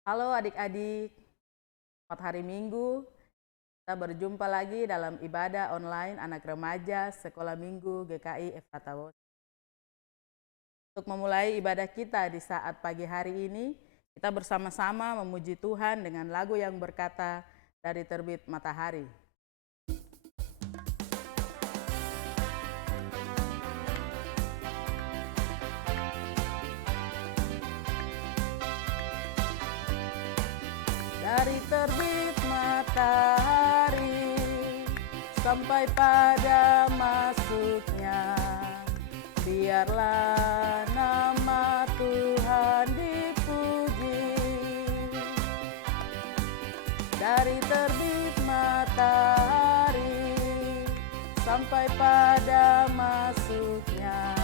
Halo adik-adik, selamat hari Minggu. Kita berjumpa lagi dalam ibadah online anak remaja Sekolah Minggu GKI Efrata Wosi. Untuk memulai ibadah kita di saat pagi hari ini, kita bersama-sama memuji Tuhan dengan lagu yang berkata, "Dari Terbit Matahari." Dari terbit matahari sampai pada masuknya, biarlah nama Tuhan dipuji. Dari terbit matahari sampai pada masuknya,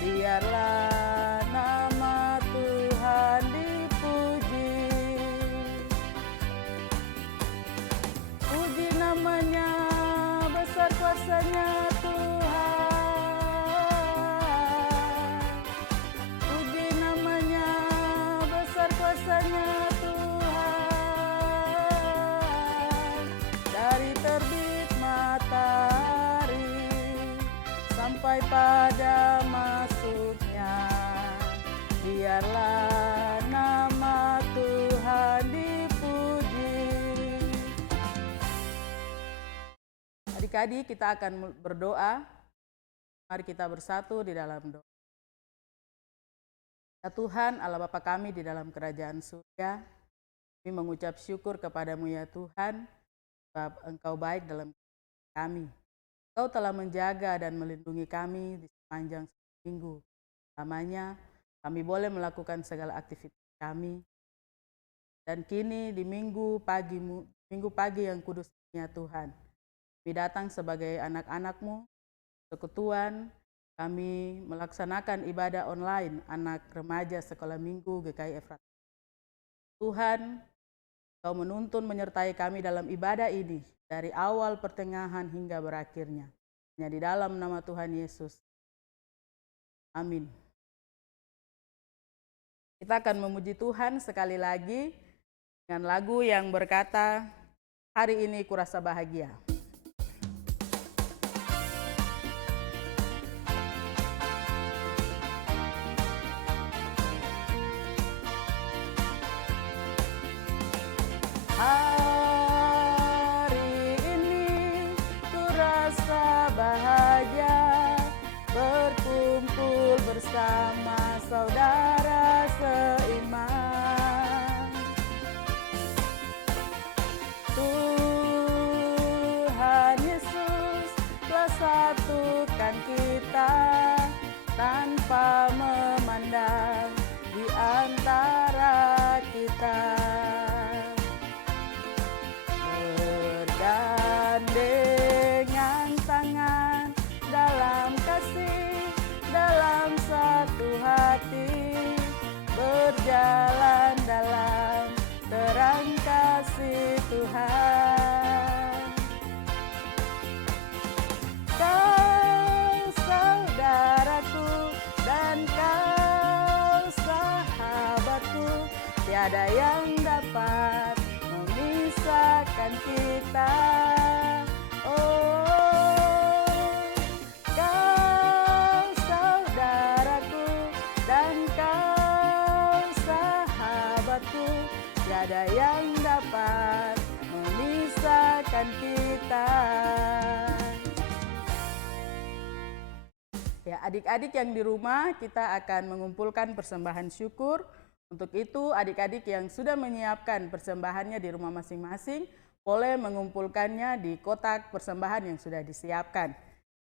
biarlah nama Tuhan dipuji. Puji namanya, besar kuasanya Tuhan. Puji namanya, besar kuasanya Tuhan. Dari terbit matahari sampai pada masuknya, biarlah nama Tuhan dipuji. Adik-adik, kita akan berdoa. Mari kita bersatu di dalam doa. Ya Tuhan, Allah Bapa kami di dalam kerajaan surga, kami mengucap syukur kepadamu ya Tuhan, sebab Engkau baik dalam kami. Engkau telah menjaga dan melindungi kami di sepanjang minggu. Lamanya kami boleh melakukan segala aktivitas kami. Dan kini di minggu pagi yang kudus ya Tuhan, kami datang sebagai anak-anak-Mu, Persekutuan, kami melaksanakan ibadah online anak remaja Sekolah Minggu GKI Efrata. Tuhan, Kau menuntun menyertai kami dalam ibadah ini dari awal, pertengahan hingga berakhirnya. Hanya di dalam nama Tuhan Yesus. Amin. Kita akan memuji Tuhan sekali lagi dengan lagu yang berkata, "Hari ini kurasa bahagia." Hari ini kurasa bahagia, berkumpul bersama saudara seiman. Tuhan Yesus telah satukan kita tanpa memandang di antara kita. Bergandengan tangan dalam kasih, dalam satu hati, berjalan dalam terang kasih Tuhan. Kau saudaraku dan kau sahabatku, tiada yang dapat memisahkan kita. Oh, kau saudaraku dan kau sahabatku, tiada yang dapat memisahkan kita. Ya, adik-adik yang di rumah, kita akan mengumpulkan persembahan syukur. Untuk itu, adik-adik yang sudah menyiapkan persembahannya di rumah masing-masing, boleh mengumpulkannya di kotak persembahan yang sudah disiapkan.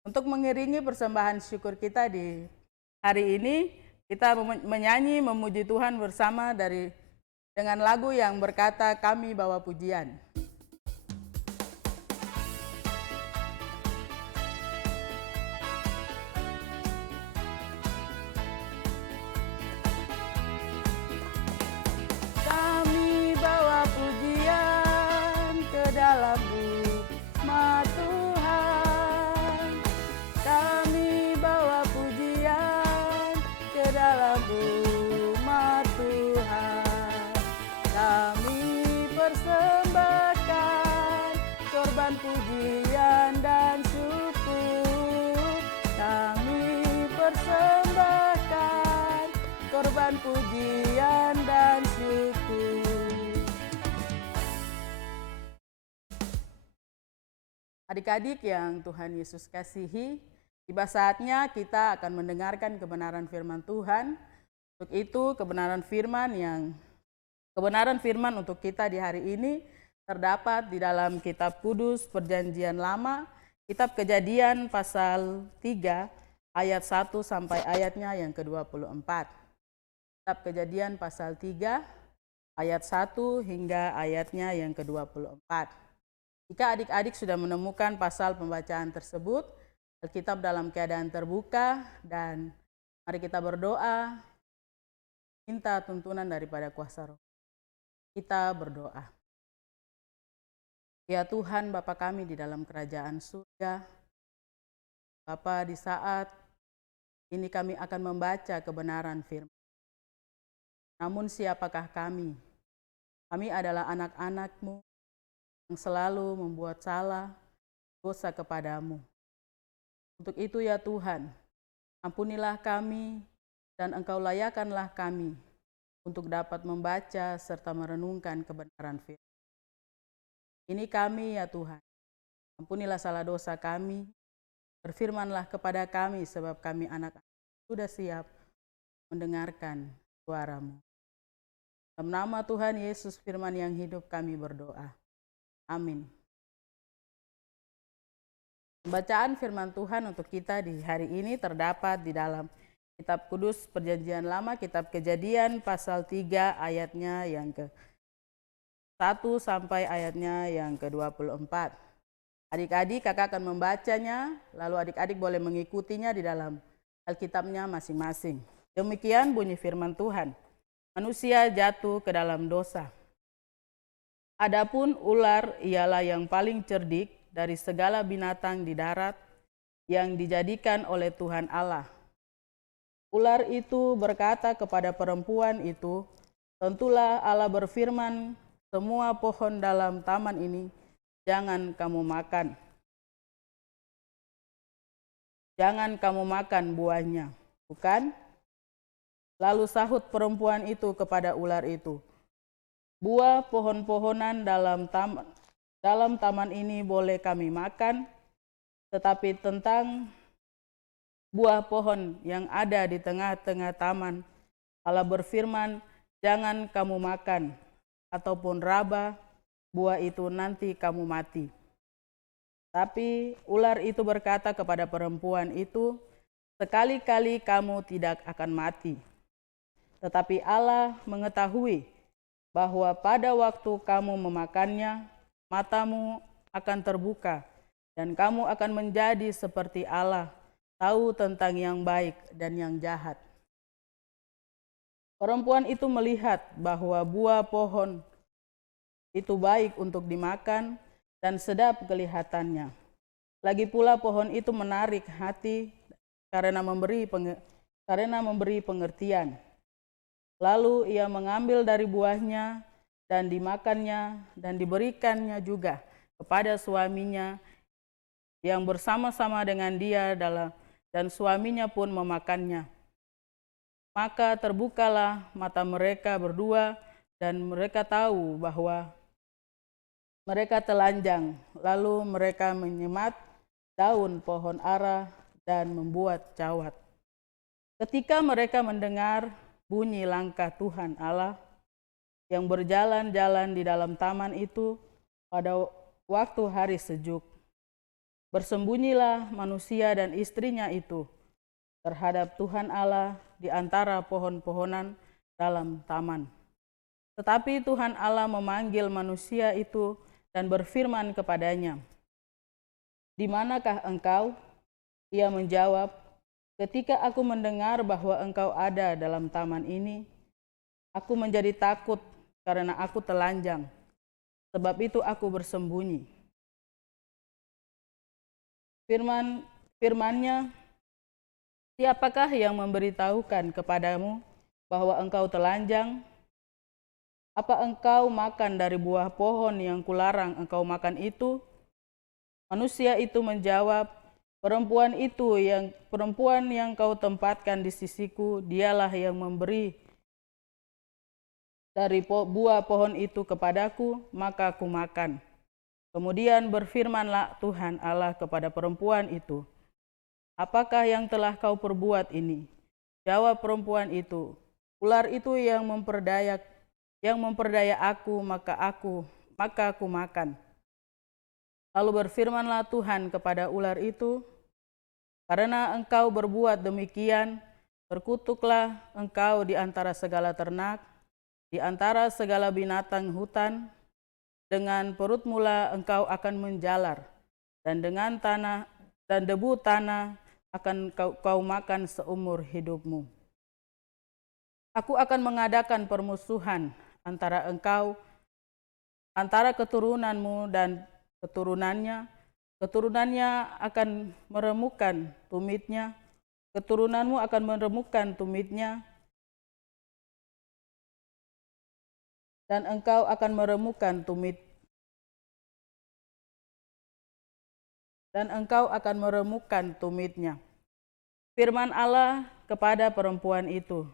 Untuk mengiringi persembahan syukur kita di hari ini, kita menyanyi memuji Tuhan bersama dengan lagu yang berkata, "Kami bawa pujian." Kami bawa pujian ke dalam rumah Tuhan. Kami bawa pujian ke dalam rumah Tuhan. Tuhan, pujian dan syukur. Adik-adik yang Tuhan Yesus kasihi, tiba saatnya kita akan mendengarkan kebenaran firman Tuhan. Untuk itu kebenaran firman untuk kita di hari ini terdapat di dalam Kitab Kudus Perjanjian Lama, Kitab Kejadian pasal 3 ayat 1 sampai ayatnya yang ke-24. Kitab Kejadian pasal 3 ayat 1 hingga ayatnya yang ke-24. Jika adik-adik sudah menemukan pasal pembacaan tersebut, Alkitab dalam keadaan terbuka, dan mari kita berdoa, minta tuntunan daripada kuasa Roh. Kita berdoa. Ya Tuhan, Bapa kami di dalam kerajaan surga, Bapa, di saat ini kami akan membaca kebenaran firman. Namun siapakah kami? Kami adalah anak-anak-Mu yang selalu membuat salah, dosa kepadamu. Untuk itu ya Tuhan, ampunilah kami dan Engkau layakanlah kami untuk dapat membaca serta merenungkan kebenaran firman. Ini kami ya Tuhan, ampunilah salah dosa kami, berfirmanlah kepada kami sebab kami anak-anak sudah siap mendengarkan suara-Mu. Dalam nama Tuhan Yesus firman yang hidup kami berdoa. Amin. Bacaan firman Tuhan untuk kita di hari ini terdapat di dalam Kitab Kudus Perjanjian Lama, Kitab Kejadian pasal 3 ayatnya yang ke-1 sampai ayatnya yang ke-24. Adik-adik, kakak akan membacanya, lalu adik-adik boleh mengikutinya di dalam Alkitabnya masing-masing. Demikian bunyi firman Tuhan. Manusia jatuh ke dalam dosa. Adapun ular ialah yang paling cerdik dari segala binatang di darat yang dijadikan oleh Tuhan Allah. Ular itu berkata kepada perempuan itu, tentulah Allah berfirman, semua pohon dalam taman ini jangan kamu makan. Jangan kamu makan buahnya, bukan? Lalu sahut perempuan itu kepada ular itu, buah pohon-pohonan dalam taman ini boleh kami makan, tetapi tentang buah pohon yang ada di tengah-tengah taman, Allah berfirman, jangan kamu makan, ataupun raba buah itu nanti kamu mati. Tapi ular itu berkata kepada perempuan itu, sekali-kali kamu tidak akan mati. Tetapi Allah mengetahui bahwa pada waktu kamu memakannya, matamu akan terbuka, dan kamu akan menjadi seperti Allah, tahu tentang yang baik dan yang jahat. Perempuan itu melihat bahwa buah pohon itu baik untuk dimakan dan sedap kelihatannya. Lagi pula pohon itu menarik hati karena memberi pengertian. Lalu ia mengambil dari buahnya dan dimakannya dan diberikannya juga kepada suaminya yang bersama-sama dengan dia dan suaminya pun memakannya. Maka terbukalah mata mereka berdua dan mereka tahu bahwa mereka telanjang. Lalu mereka menyemat daun pohon ara dan membuat cawat. Ketika mereka mendengar bunyi langkah Tuhan Allah yang berjalan-jalan di dalam taman itu pada waktu hari sejuk, bersembunyilah manusia dan istrinya itu terhadap Tuhan Allah di antara pohon-pohonan dalam taman. Tetapi Tuhan Allah memanggil manusia itu dan berfirman kepadanya, "Di manakah engkau?" Ia menjawab, "Ketika aku mendengar bahwa engkau ada dalam taman ini, aku menjadi takut karena aku telanjang. Sebab itu aku bersembunyi." Firman-Nya, "Siapakah yang memberitahukan kepadamu bahwa engkau telanjang? Apa engkau makan dari buah pohon yang kularang engkau makan itu?" Manusia itu menjawab, Perempuan yang kau tempatkan di sisiku, dialah yang memberi dari buah pohon itu kepadaku, maka aku makan. Kemudian berfirmanlah Tuhan Allah kepada perempuan itu, apakah yang telah kau perbuat ini? Jawab perempuan itu, ular itu yang memperdaya aku, maka aku makan. Lalu berfirmanlah Tuhan kepada ular itu, karena engkau berbuat demikian, terkutuklah engkau di antara segala ternak, di antara segala binatang hutan. Dengan perut mula engkau akan menjalar, dan dengan tanah dan debu tanah akan kau makan seumur hidupmu. Aku akan mengadakan permusuhan antara engkau, antara keturunanmu dan keturunannya. Keturunannya akan meremukkan tumitnya, keturunanmu akan meremukkan tumitnya, dan engkau akan meremukkan tumitnya. Firman Allah kepada perempuan itu,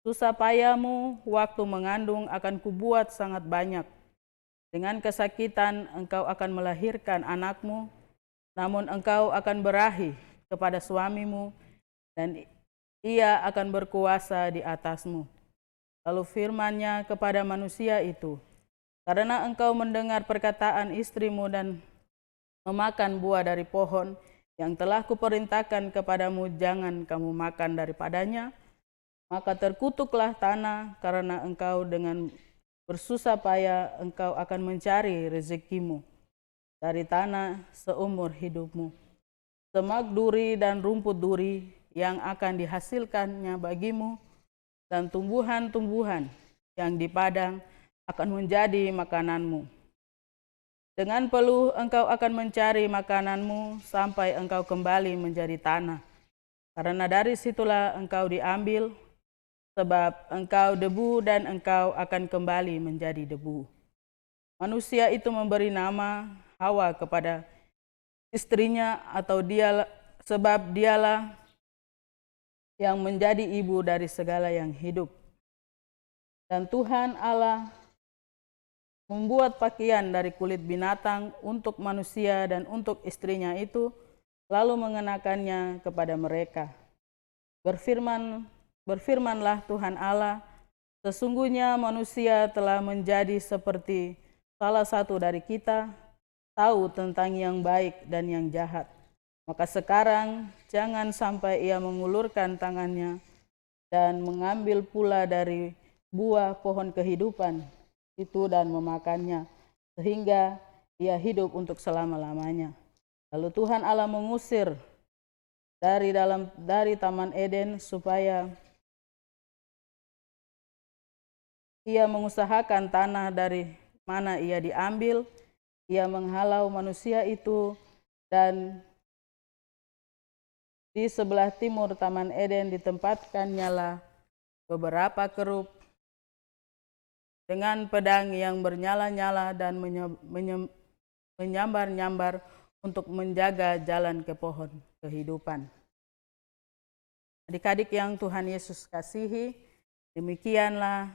susah payahmu waktu mengandung akan kubuat sangat banyak. Dengan kesakitan engkau akan melahirkan anakmu, namun engkau akan berahi kepada suamimu, dan ia akan berkuasa di atasmu. Lalu firman-Nya kepada manusia itu, karena engkau mendengar perkataan istrimu dan memakan buah dari pohon yang telah kuperintahkan kepadamu, jangan kamu makan daripadanya, maka terkutuklah tanah, karena engkau dengan bersusah payah engkau akan mencari rezekimu dari tanah seumur hidupmu. Semak duri dan rumput duri yang akan dihasilkannya bagimu, dan tumbuhan-tumbuhan yang di padang akan menjadi makananmu. Dengan peluh engkau akan mencari makananmu sampai engkau kembali menjadi tanah, karena dari situlah engkau diambil, sebab engkau debu dan engkau akan kembali menjadi debu. Manusia itu memberi nama Hawa kepada istrinya, atau sebab dialah yang menjadi ibu dari segala yang hidup. Dan Tuhan Allah membuat pakaian dari kulit binatang untuk manusia dan untuk istrinya itu, lalu mengenakannya kepada mereka. Berfirmanlah Tuhan Allah, sesungguhnya manusia telah menjadi seperti salah satu dari kita, tahu tentang yang baik dan yang jahat. Maka sekarang jangan sampai ia mengulurkan tangannya dan mengambil pula dari buah pohon kehidupan itu dan memakannya, sehingga ia hidup untuk selama-lamanya. Lalu Tuhan Allah mengusir dari Taman Eden, supaya ia mengusahakan tanah dari mana ia diambil. Ia menghalau manusia itu, dan di sebelah timur Taman Eden ditempatkannya beberapa kerub dengan pedang yang bernyala-nyala dan menyambar-nyambar untuk menjaga jalan ke pohon kehidupan. Adik-adik yang Tuhan Yesus kasihi, demikianlah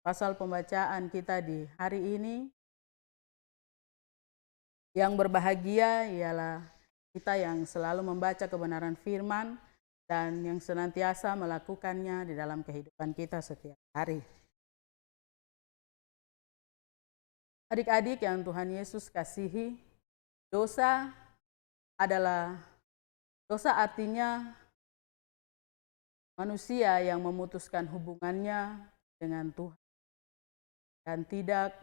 pasal pembacaan kita di hari ini. Yang berbahagia ialah kita yang selalu membaca kebenaran firman dan yang senantiasa melakukannya di dalam kehidupan kita setiap hari. Adik-adik yang Tuhan Yesus kasihi, dosa artinya manusia yang memutuskan hubungannya dengan Tuhan dan tidak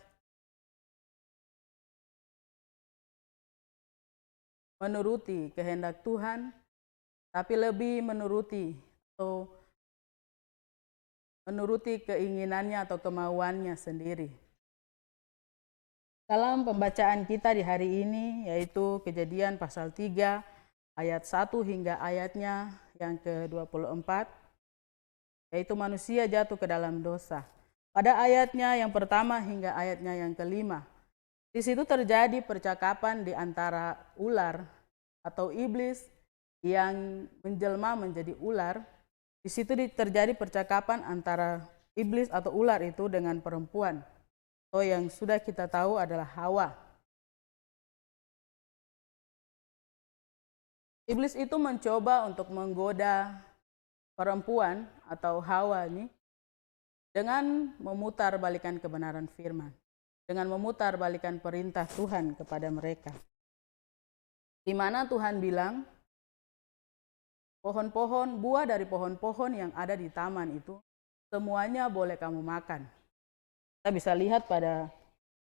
menuruti kehendak Tuhan, tapi lebih menuruti keinginannya atau kemauannya sendiri. Dalam pembacaan kita di hari ini, yaitu Kejadian pasal 3 ayat 1 hingga ayatnya yang ke-24, yaitu manusia jatuh ke dalam dosa. Pada ayatnya yang pertama hingga ayatnya yang kelima, di situ terjadi percakapan di antara ular atau iblis yang menjelma menjadi ular. Di situ terjadi percakapan antara iblis atau ular itu dengan perempuan, atau yang sudah kita tahu adalah Hawa. Iblis itu mencoba untuk menggoda perempuan atau Hawa ini dengan memutarbalikkan kebenaran firman, dengan memutarbalikkan perintah Tuhan kepada mereka. Di mana Tuhan bilang, pohon-pohon, buah dari pohon-pohon yang ada di taman itu, semuanya boleh kamu makan. Kita bisa lihat pada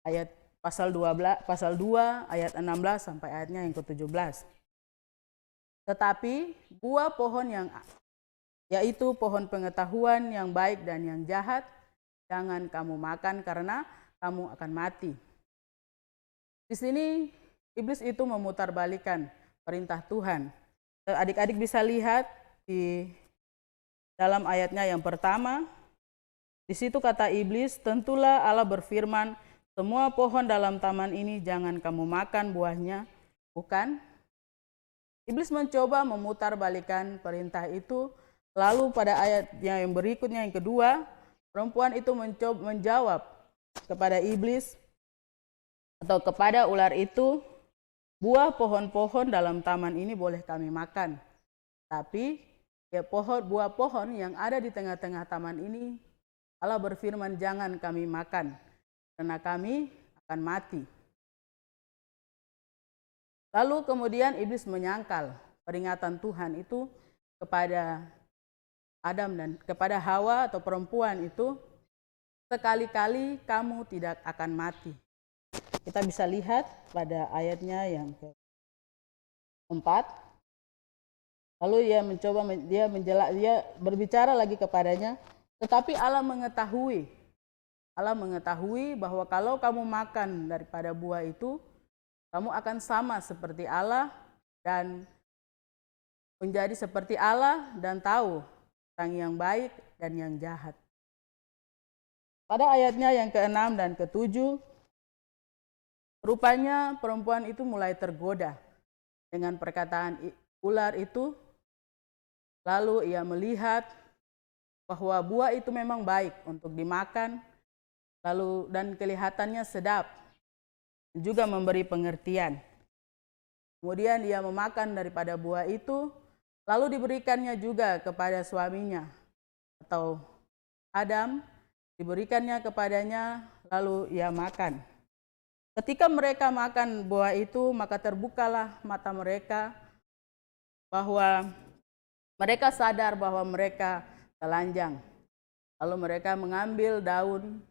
ayat pasal 2 ayat 16 sampai ayatnya yang ke-17. Tetapi buah pohon yang yaitu pohon pengetahuan yang baik dan yang jahat, jangan kamu makan karena kamu akan mati. Di sini iblis itu memutarbalikkan perintah Tuhan. Adik-adik bisa lihat di dalam ayatnya yang pertama, di situ kata iblis, tentulah Allah berfirman, semua pohon dalam taman ini jangan kamu makan buahnya, bukan? Iblis mencoba memutarbalikkan perintah itu. Lalu pada ayatnya yang berikutnya yang kedua, perempuan itu menjawab kepada iblis atau kepada ular itu, buah pohon-pohon dalam taman ini boleh kami makan. Tapi buah pohon yang ada di tengah-tengah taman ini, Allah berfirman jangan kami makan, karena kami akan mati. Lalu kemudian iblis menyangkal peringatan Tuhan itu kepada Adam dan kepada Hawa atau perempuan itu, sekali-kali kamu tidak akan mati. Kita bisa lihat pada ayatnya yang keempat. Lalu dia berbicara lagi kepadanya, tetapi Allah mengetahui bahwa kalau kamu makan daripada buah itu, kamu akan sama seperti Allah dan menjadi seperti Allah dan tahu tentang yang baik dan yang jahat. Pada ayatnya yang ke-6 dan ke-7, rupanya perempuan itu mulai tergoda dengan perkataan ular itu. Lalu ia melihat bahwa buah itu memang baik untuk dimakan, dan kelihatannya sedap, juga memberi pengertian. Kemudian dia memakan daripada buah itu, lalu diberikannya juga kepada suaminya atau Adam, diberikannya kepadanya, lalu ia makan. Ketika mereka makan buah itu, maka terbukalah mata mereka bahwa mereka sadar bahwa mereka telanjang. Lalu mereka mengambil daun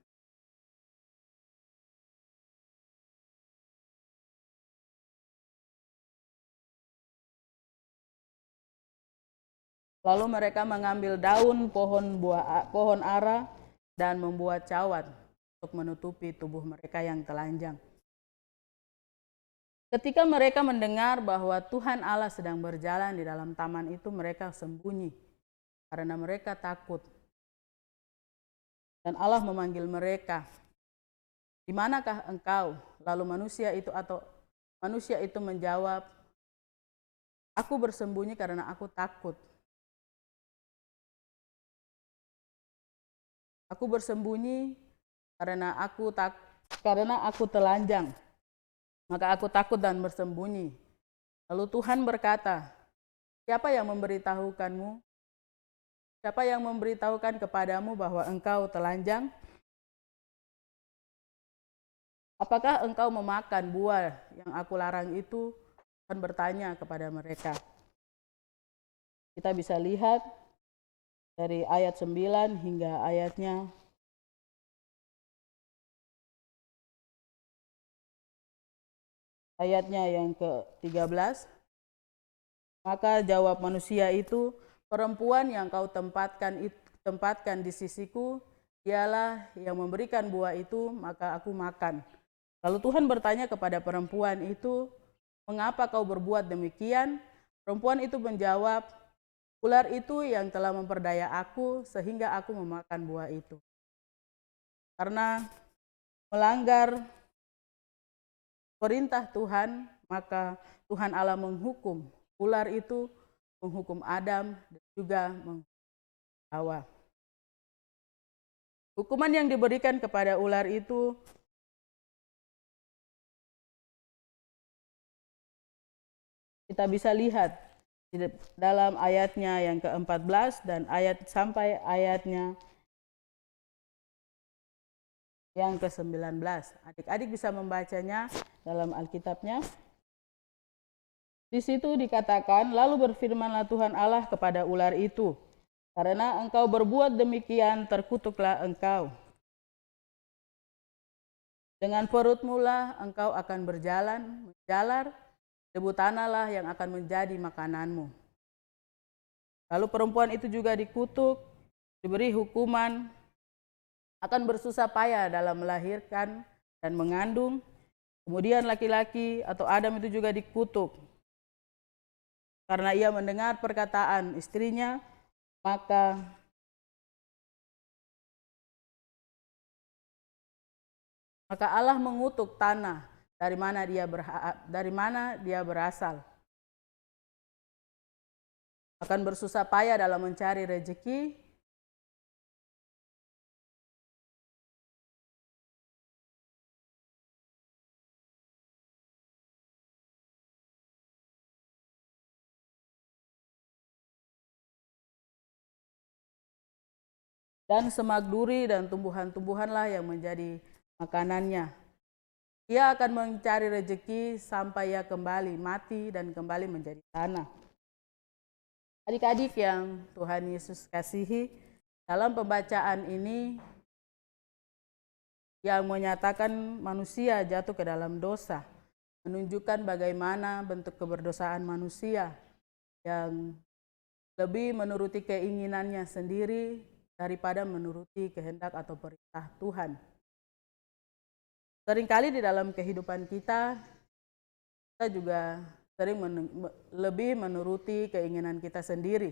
pohon ara dan membuat cawat untuk menutupi tubuh mereka yang telanjang. Ketika mereka mendengar bahwa Tuhan Allah sedang berjalan di dalam taman itu, mereka sembunyi karena mereka takut. Dan Allah memanggil mereka, "Di manakah engkau?" Lalu manusia itu menjawab, "Aku bersembunyi karena aku takut. Aku bersembunyi karena aku telanjang. Maka aku takut dan bersembunyi." Lalu Tuhan berkata, "Siapa yang memberitahukanmu? Siapa yang memberitahukan kepadamu bahwa engkau telanjang? Apakah engkau memakan buah yang aku larang itu?" Tuhan bertanya kepada mereka. Kita bisa lihat dari ayat 9 hingga ayatnya yang ke-13. Maka jawab manusia itu, "Perempuan yang kau tempatkan di sisiku, dialah yang memberikan buah itu, maka aku makan." Lalu Tuhan bertanya kepada perempuan itu, "Mengapa kau berbuat demikian?" Perempuan itu menjawab, "Ular itu yang telah memperdaya aku sehingga aku memakan buah itu." Karena melanggar perintah Tuhan, maka Tuhan Allah menghukum ular itu, menghukum Adam dan juga menghukum Hawa. Hukuman yang diberikan kepada ular itu kita bisa lihat di dalam ayatnya yang ke-14 dan sampai ayatnya yang ke-19. Adik-adik bisa membacanya dalam Alkitabnya. Di situ dikatakan, lalu berfirmanlah Tuhan Allah kepada ular itu, karena engkau berbuat demikian, terkutuklah engkau. Dengan perutmu lah engkau akan berjalan, menjalar, debu tanahlah yang akan menjadi makananmu. Lalu perempuan itu juga dikutuk, diberi hukuman, akan bersusah payah dalam melahirkan dan mengandung. Kemudian laki-laki atau Adam itu juga dikutuk, karena ia mendengar perkataan istrinya, maka Allah mengutuk tanah dari mana dia berasal. Akan bersusah payah dalam mencari rezeki, dan semak duri dan tumbuhan-tumbuhanlah yang menjadi makanannya. Ia akan mencari rezeki sampai ia kembali mati dan kembali menjadi tanah. Adik-adik yang Tuhan Yesus kasihi, dalam pembacaan ini yang menyatakan manusia jatuh ke dalam dosa, menunjukkan bagaimana bentuk keberdosaan manusia yang lebih menuruti keinginannya sendiri daripada menuruti kehendak atau perintah Tuhan. Seringkali di dalam kehidupan kita juga sering lebih menuruti keinginan kita sendiri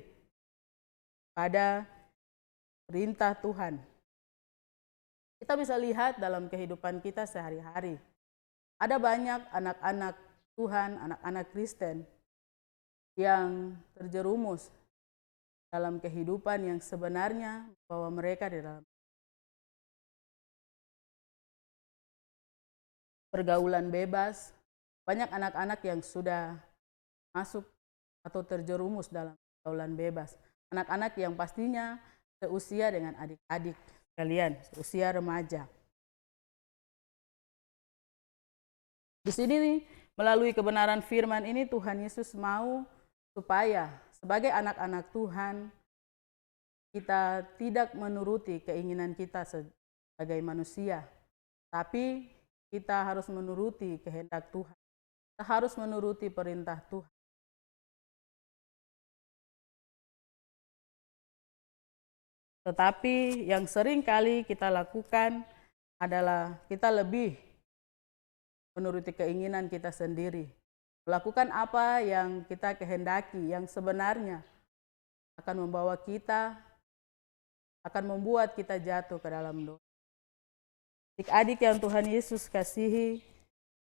pada perintah Tuhan. Kita bisa lihat dalam kehidupan kita sehari-hari. Ada banyak anak-anak Tuhan, anak-anak Kristen yang terjerumus dalam kehidupan yang sebenarnya bahwa mereka di dalam pergaulan bebas. Banyak anak-anak yang sudah masuk atau terjerumus dalam pergaulan bebas. Anak-anak yang pastinya seusia dengan adik-adik kalian, seusia remaja. Di sini nih, melalui kebenaran firman ini Tuhan Yesus mau supaya sebagai anak-anak Tuhan kita tidak menuruti keinginan kita sebagai manusia, tapi kita harus menuruti kehendak Tuhan. Kita harus menuruti perintah Tuhan. Tetapi yang sering kali kita lakukan adalah kita lebih menuruti keinginan kita sendiri. Melakukan apa yang kita kehendaki, yang sebenarnya akan membuat kita jatuh ke dalam dosa. Adik-adik yang Tuhan Yesus kasihi,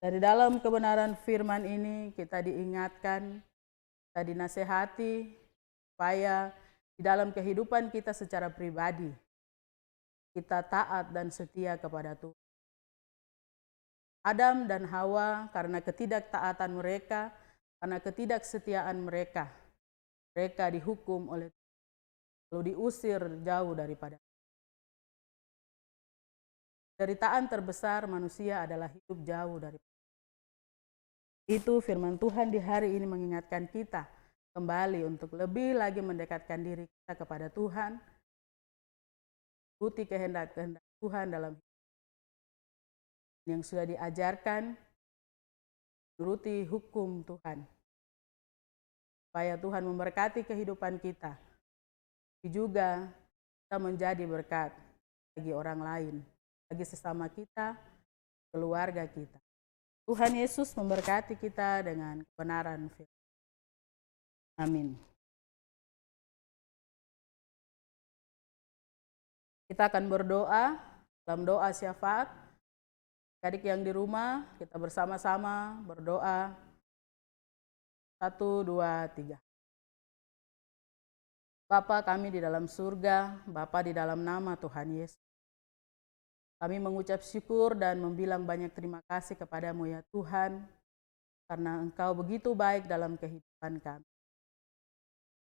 dari dalam kebenaran firman ini kita diingatkan, kita dinasehati supaya di dalam kehidupan kita secara pribadi kita taat dan setia kepada Tuhan. Adam dan Hawa karena ketidaktaatan mereka, karena ketidaksetiaan mereka dihukum oleh Tuhan, lalu diusir jauh daripada. Penderitaan terbesar manusia adalah hidup jauh dari. Itu firman Tuhan di hari ini mengingatkan kita kembali untuk lebih lagi mendekatkan diri kita kepada Tuhan, ikuti kehendak Tuhan dalam yang sudah diajarkan, menuruti hukum Tuhan. Supaya Tuhan memberkati kehidupan kita, tapi juga kita menjadi berkat bagi orang lain, bagi sesama kita, keluarga kita. Tuhan Yesus memberkati kita dengan kebenaran firman. Amin. Kita akan berdoa dalam doa syafaat. Adik yang di rumah, kita bersama-sama berdoa. 1, 2, 3. Bapa kami di dalam surga, Bapa di dalam nama Tuhan Yesus. Kami mengucap syukur dan membilang banyak terima kasih kepadamu ya Tuhan, karena Engkau begitu baik dalam kehidupan kami.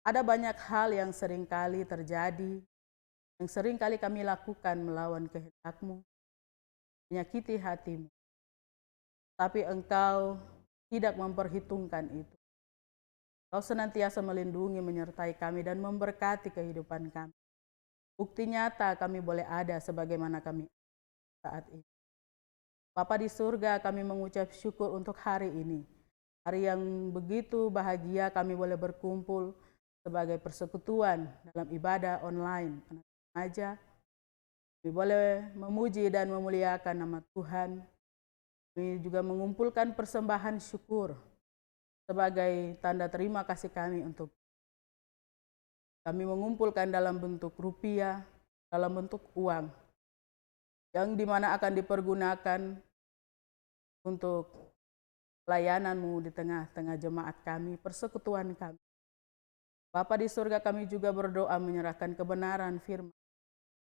Ada banyak hal yang seringkali terjadi, yang seringkali kami lakukan melawan kehendak-Mu, menyakiti hati-Mu. Tapi Engkau tidak memperhitungkan itu. Engkau senantiasa melindungi, menyertai kami, dan memberkati kehidupan kami. Bukti nyata kami boleh ada sebagaimana kami saat ini. Bapa di surga, kami mengucap syukur untuk hari ini. Hari yang begitu bahagia kami boleh berkumpul sebagai persekutuan dalam ibadah online. Anak remaja, kami boleh memuji dan memuliakan nama Tuhan. Kami juga mengumpulkan persembahan syukur sebagai tanda terima kasih kami untuk kami mengumpulkan dalam bentuk rupiah, dalam bentuk uang, yang dimana akan dipergunakan untuk pelayanan-Mu di tengah-tengah jemaat kami, persekutuan kami. Bapa di surga, kami juga berdoa menyerahkan kebenaran firman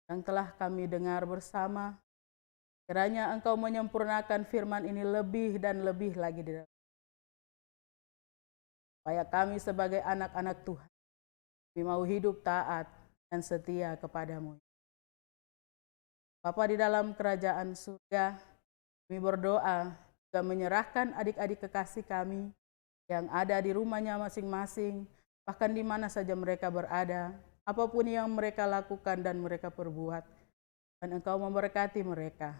yang telah kami dengar bersama. Kiranya Engkau menyempurnakan firman ini lebih dan lebih lagi di dalam. Supaya kami sebagai anak-anak Tuhan, kami mau hidup taat dan setia kepadamu. Bapa di dalam kerajaan surga, kami berdoa juga menyerahkan adik-adik kekasih kami yang ada di rumahnya masing-masing, bahkan di mana saja mereka berada, apapun yang mereka lakukan dan mereka perbuat, dan Engkau memberkati mereka.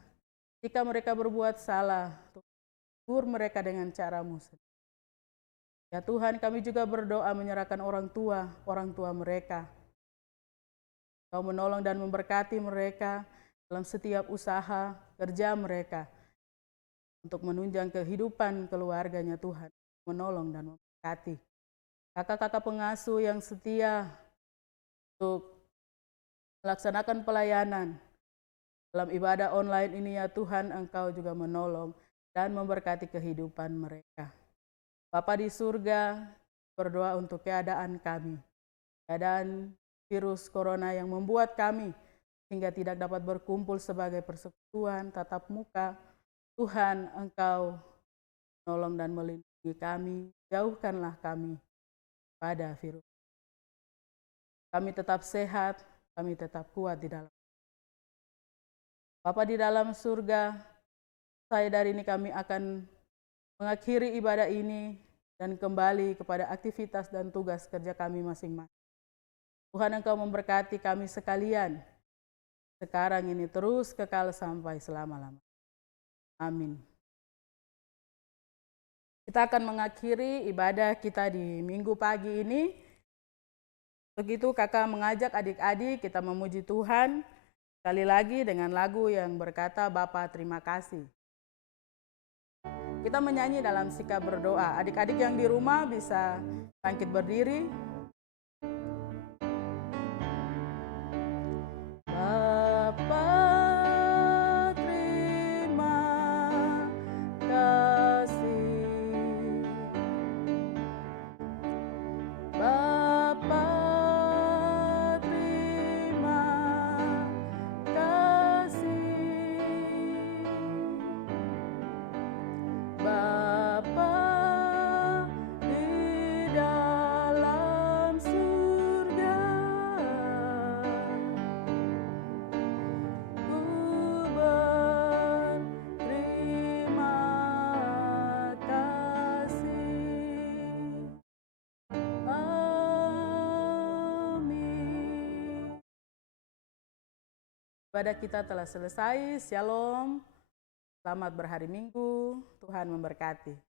Jika mereka berbuat salah, tegur mereka dengan cara-Mu sendiri. Ya Tuhan, kami juga berdoa menyerahkan orang tua mereka. Engkau menolong dan memberkati mereka dalam setiap usaha kerja mereka untuk menunjang kehidupan keluarganya Tuhan, menolong dan memberkati. Kakak-kakak pengasuh yang setia untuk melaksanakan pelayanan dalam ibadah online ini ya Tuhan, Engkau juga menolong dan memberkati kehidupan mereka. Bapa di surga, berdoa untuk keadaan kami, keadaan virus corona yang membuat kami hingga tidak dapat berkumpul sebagai persekutuan tatap muka. Tuhan, Engkau menolong dan melindungi kami, jauhkanlah kami pada virus. Kami tetap sehat, kami tetap kuat di dalam. Bapa di dalam surga, saya dari ini kami akan mengakhiri ibadah ini dan kembali kepada aktivitas dan tugas kerja kami masing-masing. Tuhan, Engkau memberkati kami sekalian, sekarang ini terus kekal sampai selama-lamanya. Amin. Kita akan mengakhiri ibadah kita di minggu pagi ini. Begitu kakak mengajak adik-adik kita memuji Tuhan, sekali lagi dengan lagu yang berkata, Bapa terima kasih. Kita menyanyi dalam sikap berdoa. Adik-adik yang di rumah bisa bangkit berdiri. Bapa terima kasih. Bapa terima kasih. Bapa di dalam surga, ku berterima kasih. Amin. Ibadah kita telah selesai. Shalom. Selamat berhari Minggu. Tuhan memberkati.